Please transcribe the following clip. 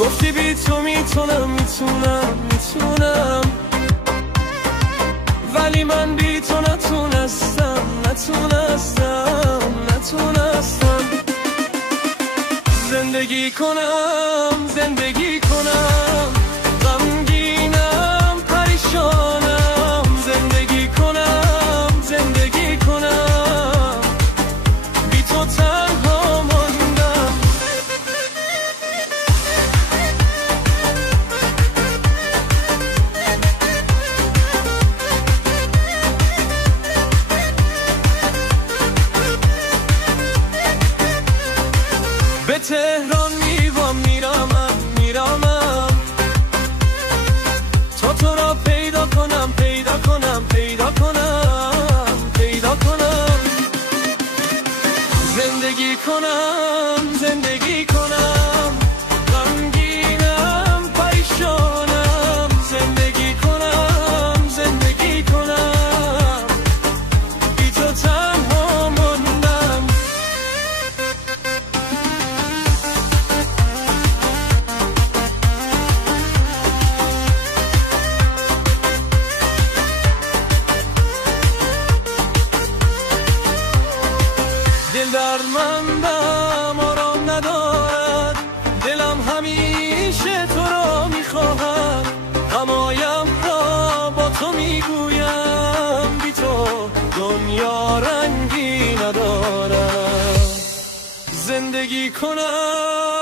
گفتی بی تو میتونم ولی من بی تو نتونستم زندگی کنم غمگینم پریشانم زندگی کنم بی تو تنها ماندم به تهران میرم تا تو را پیدا کنم زندگی کنم غمگینم پریشانم زندگی کنم بی تو تنها ماندم دل دردمندم آرام ندارد دلم همیشه تو را میخواهد غمایم را با تو میگویم بی تو دنیا رنگی ندارد زندگی کنم